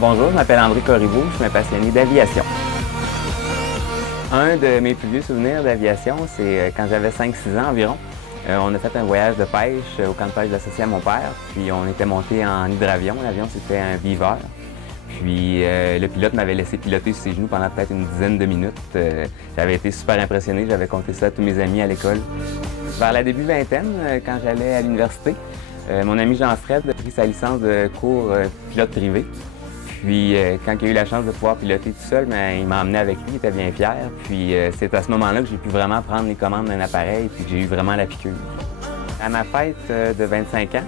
Bonjour, je m'appelle André Corriveau, je suis un passionné d'aviation. Un de mes plus vieux souvenirs d'aviation, c'est quand j'avais 5-6 ans environ. On a fait un voyage de pêche au camp de pêche associé à mon père, puis on était monté en hydravion. L'avion, c'était un Beaver. Puis le pilote m'avait laissé piloter sur ses genoux pendant peut-être une dizaine de minutes. J'avais été super impressionné, j'avais conté ça à tous mes amis à l'école. Vers la début vingtaine, quand j'allais à l'université, mon ami Jean-Fred a pris sa licence de cours pilote privé. Puis quand il a eu la chance de pouvoir piloter tout seul, il m'a emmené avec lui, il était bien fier. Puis c'est à ce moment-là que j'ai pu vraiment prendre les commandes d'un appareil puis que j'ai eu vraiment la piqûre. À ma fête de 25 ans,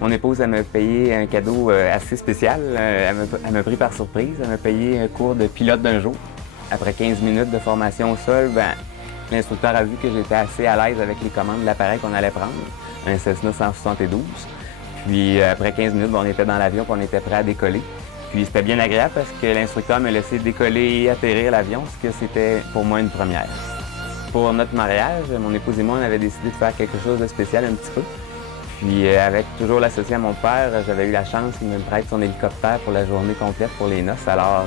mon épouse m'a payé un cadeau assez spécial. Elle m'a pris par surprise, elle m'a payé un cours de pilote d'un jour. Après 15 minutes de formation au sol, l'instructeur a vu que j'étais assez à l'aise avec les commandes de l'appareil qu'on allait prendre, un Cessna 172. Puis après 15 minutes, on était dans l'avion et on était prêt à décoller. Puis c'était bien agréable parce que l'instructeur me laissait décoller et atterrir l'avion, ce que c'était pour moi une première. Pour notre mariage, mon épouse et moi, on avait décidé de faire quelque chose de spécial un petit peu. Puis avec toujours l'associé à mon père, j'avais eu la chance qu'il me prête son hélicoptère pour la journée complète pour les noces. Alors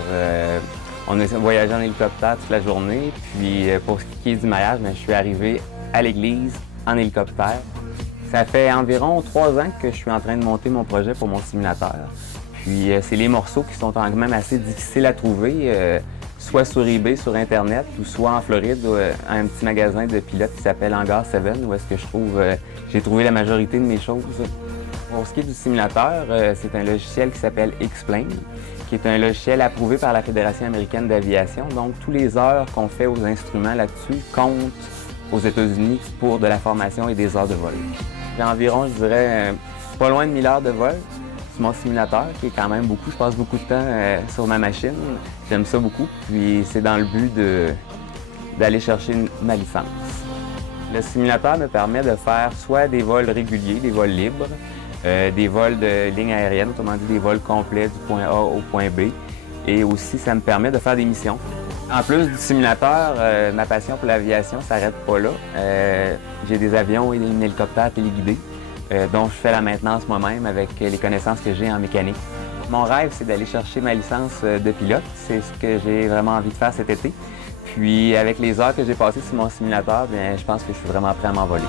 on a voyagé en hélicoptère toute la journée. Puis pour ce qui est du mariage, je suis arrivé à l'église en hélicoptère. Ça fait environ 3 ans que je suis en train de monter mon projet pour mon simulateur. Puis c'est les morceaux qui sont quand même assez difficiles à trouver, soit sur eBay, sur Internet, ou soit en Floride, à un petit magasin de pilotes qui s'appelle Hangar 7, où est-ce que j'ai trouvé la majorité de mes choses. Pour ce qui est du simulateur, c'est un logiciel qui s'appelle X-Plane, qui est un logiciel approuvé par la Fédération américaine d'aviation. Donc, tous les heures qu'on fait aux instruments là-dessus comptent aux États-Unis pour de la formation et des heures de vol. J'ai environ, je dirais, pas loin de 1000 heures de vol. C'est mon simulateur, qui est quand même beaucoup. Je passe beaucoup de temps sur ma machine. J'aime ça beaucoup. Puis c'est dans le but d'aller chercher ma licence. Le simulateur me permet de faire soit des vols réguliers, des vols libres, des vols de ligne aérienne, autrement dit des vols complets du point A au point B. Et aussi, ça me permet de faire des missions. En plus du simulateur, ma passion pour l'aviation ne s'arrête pas là. J'ai des avions et des hélicoptères téléguidés. Dont je fais la maintenance moi-même avec les connaissances que j'ai en mécanique. Mon rêve, c'est d'aller chercher ma licence de pilote. C'est ce que j'ai vraiment envie de faire cet été. Puis avec les heures que j'ai passées sur mon simulateur, je pense que je suis vraiment prêt à m'envoler.